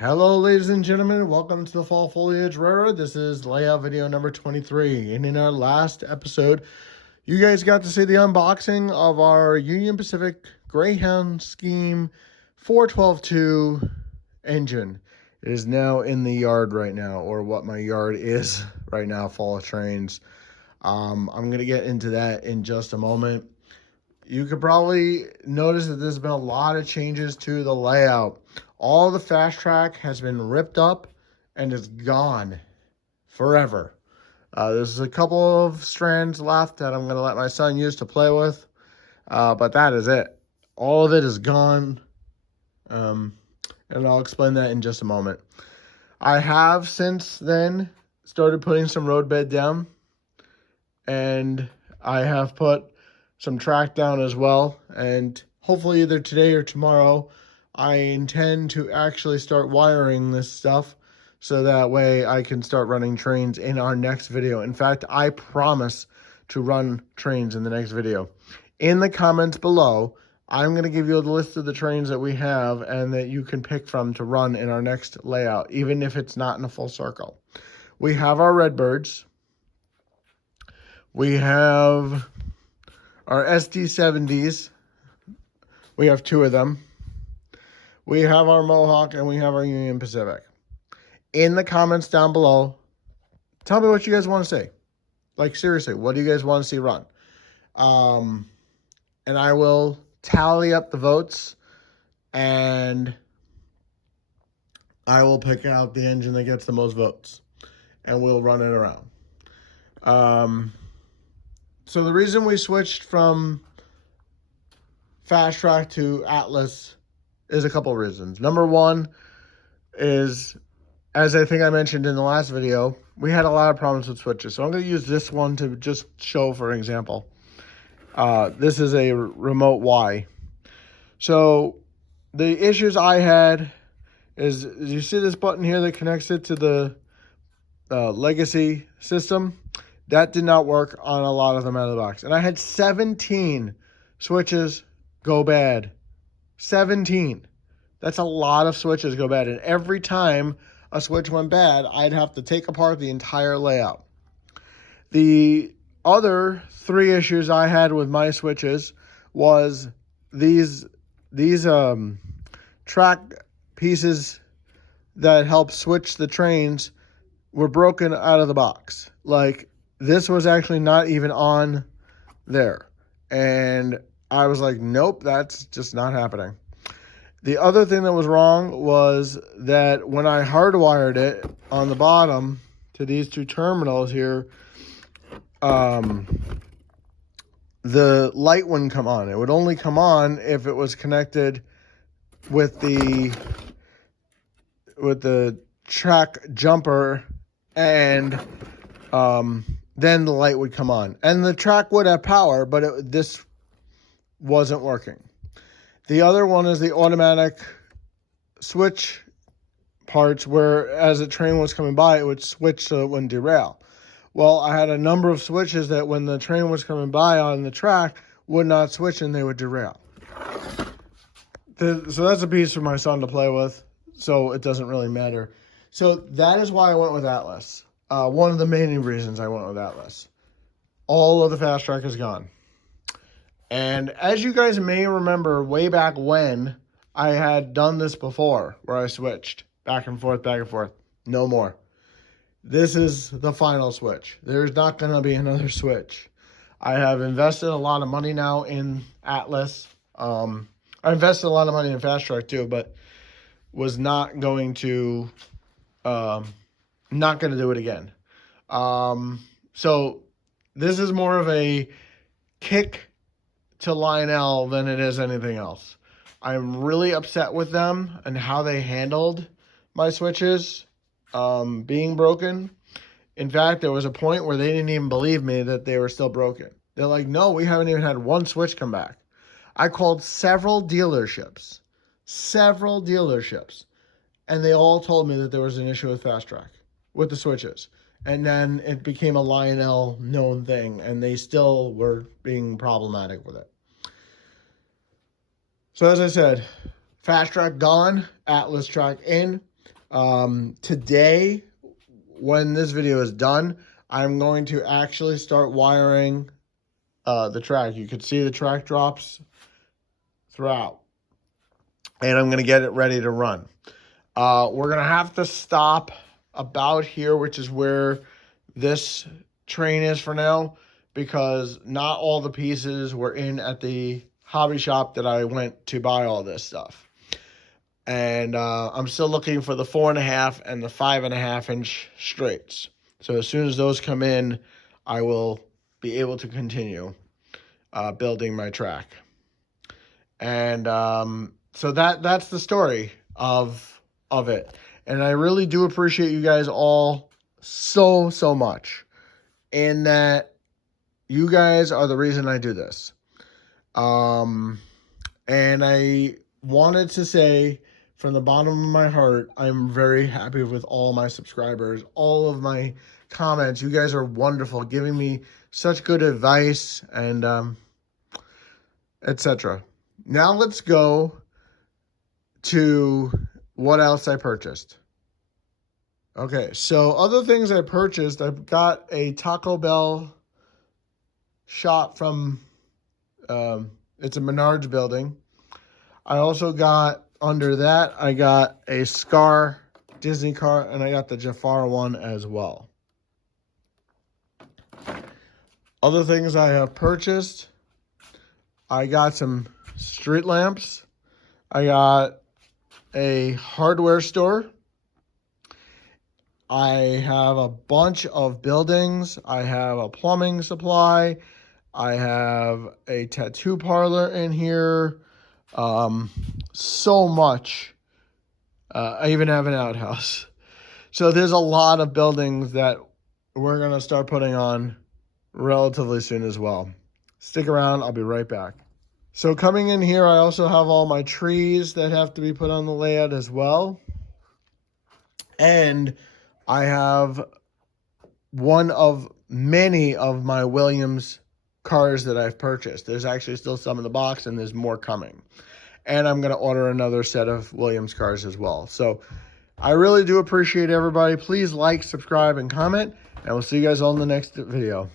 Hello, ladies and gentlemen. Welcome to the Fall Foliage Railroad. This is layout video number 23. And in our last episode, you guys got to see the unboxing of our Union Pacific Greyhound Scheme 412-2 engine. It is now in the yard right now, or what my yard is right now, full of trains. I'm going to get into that in just a moment. You could probably notice that there's been a lot of changes to the layout. All the fast track has been ripped up and is gone forever. There's a couple of strands left that I'm going to let my son use to play with. But that is it. All of it is gone. And I'll explain that in just a moment. I have since then started putting some road bed down. And I have put some track down as well, and hopefully either today or tomorrow I intend to actually start wiring this stuff so that way I can start running trains in our next video. In fact, I promise to run trains in the next video. In the comments below, I'm going to give you a list of the trains that we have and that you can pick from to run in our next layout, even if it's not in a full circle. We have our Redbirds. We have our SD70s, we have two of them. We have our Mohawk and we have our Union Pacific. In the comments down below, tell me what you guys want to say. Like, seriously, what do you guys want to see run? And I will tally up the votes and I will pick out the engine that gets the most votes and we'll run it around. So the reason we switched from Fast Track to Atlas is a couple of reasons. Number one is, as I think I mentioned in the last video, we had a lot of problems with switches. So I'm going to use this one to just show for example. This is a remote Y. So the issues I had is, you see this button here that connects it to the legacy system? That did not work on a lot of them out of the box. And I had 17 switches go bad. 17. That's a lot of switches go bad. And every time a switch went bad, I'd have to take apart the entire layout. The other three issues I had with my switches was these track pieces that help switch the trains were broken out of the box. Like, this was actually not even on there. And I was like, nope, that's just not happening. The other thing that was wrong was that when I hardwired it on the bottom to these two terminals here, the light wouldn't come on. It would only come on if it was connected with the track jumper, and then the light would come on. And the track would have power, but this wasn't working. The other one is the automatic switch parts where as a train was coming by, it would switch so it wouldn't derail. Well, I had a number of switches that when the train was coming by on the track would not switch and they would derail. So that's a piece for my son to play with, so it doesn't really matter. So that is why I went with Atlas. One of the main reasons I went with Atlas. All of the fast track is gone. And as you guys may remember, way back when, I had done this before, where I switched back and forth, back and forth. No more. This is the final switch. There's not going to be another switch. I have invested a lot of money now in Atlas. I invested a lot of money in fast track too, but was not going to do it again. So this is more of a kick to Lionel than it is anything else. I'm really upset with them and how they handled my switches being broken. In fact, there was a point where they didn't even believe me that they were still broken. They're like, no, we haven't even had one switch come back. I called several dealerships, and they all told me that there was an issue with fast track, with the switches. And then it became a Lionel known thing, and they still were being problematic with it. So as I said, fast track gone, Atlas track in. Today, when this video is done, I'm going to actually start wiring the track. You can see the track drops throughout. And I'm going to get it ready to run. We're going to have to stop about here, which is where this train is for now, because not all the pieces were in at the hobby shop that I went to buy all this stuff. And I'm still looking for the 4.5 and the 5.5 inch straights. So as soon as those come in, I will be able to continue building my track. And so that's the story of it. And I really do appreciate you guys all so much, in that you guys are the reason I do this. And I wanted to say from the bottom of my heart, I'm very happy with all my subscribers, all of my comments. You guys are wonderful, giving me such good advice and etc. Now let's go to what else I purchased. Okay, so other things I purchased, I've got a Taco Bell shop from, it's a Menards building. I also got, under that, I got a Scar Disney car, and I got the Jafar one as well. Other things I have purchased, I got some street lamps. I got a hardware store. I have a bunch of buildings. I have a plumbing supply. I have a tattoo parlor in here. So much. I even have an outhouse. So there's a lot of buildings that we're going to start putting on relatively soon as well. Stick around. I'll be right back. So coming in here, I also have all my trees that have to be put on the layout as well. And I have one of many of my Williams cars that I've purchased. There's actually still some in the box, and there's more coming. And I'm going to order another set of Williams cars as well. So I really do appreciate everybody. Please like, subscribe, and comment. And we'll see you guys all in the next video.